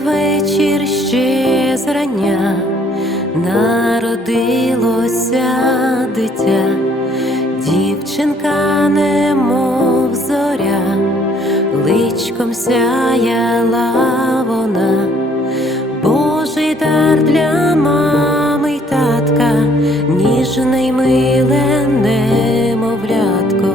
надвечір ще зрання. Народилося дитя, дівчинка немов зоря, личком сяяла вона, Божий дар для мами й татка, ніжний й миле немовлятко.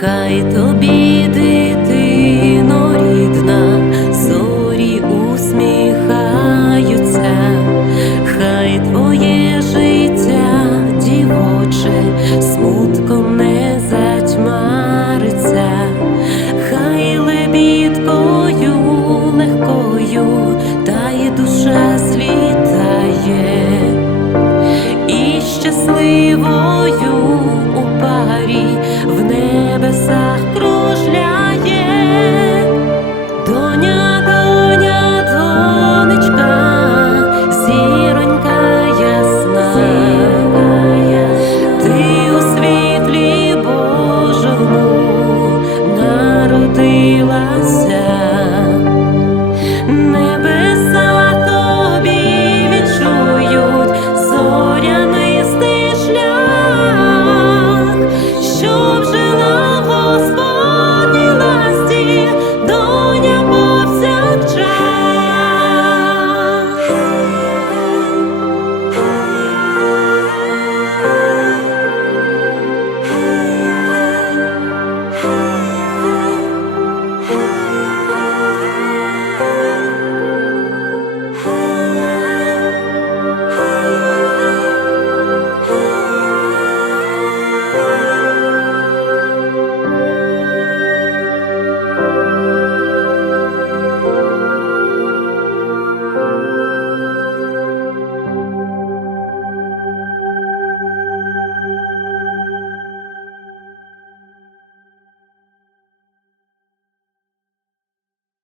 хай тобі.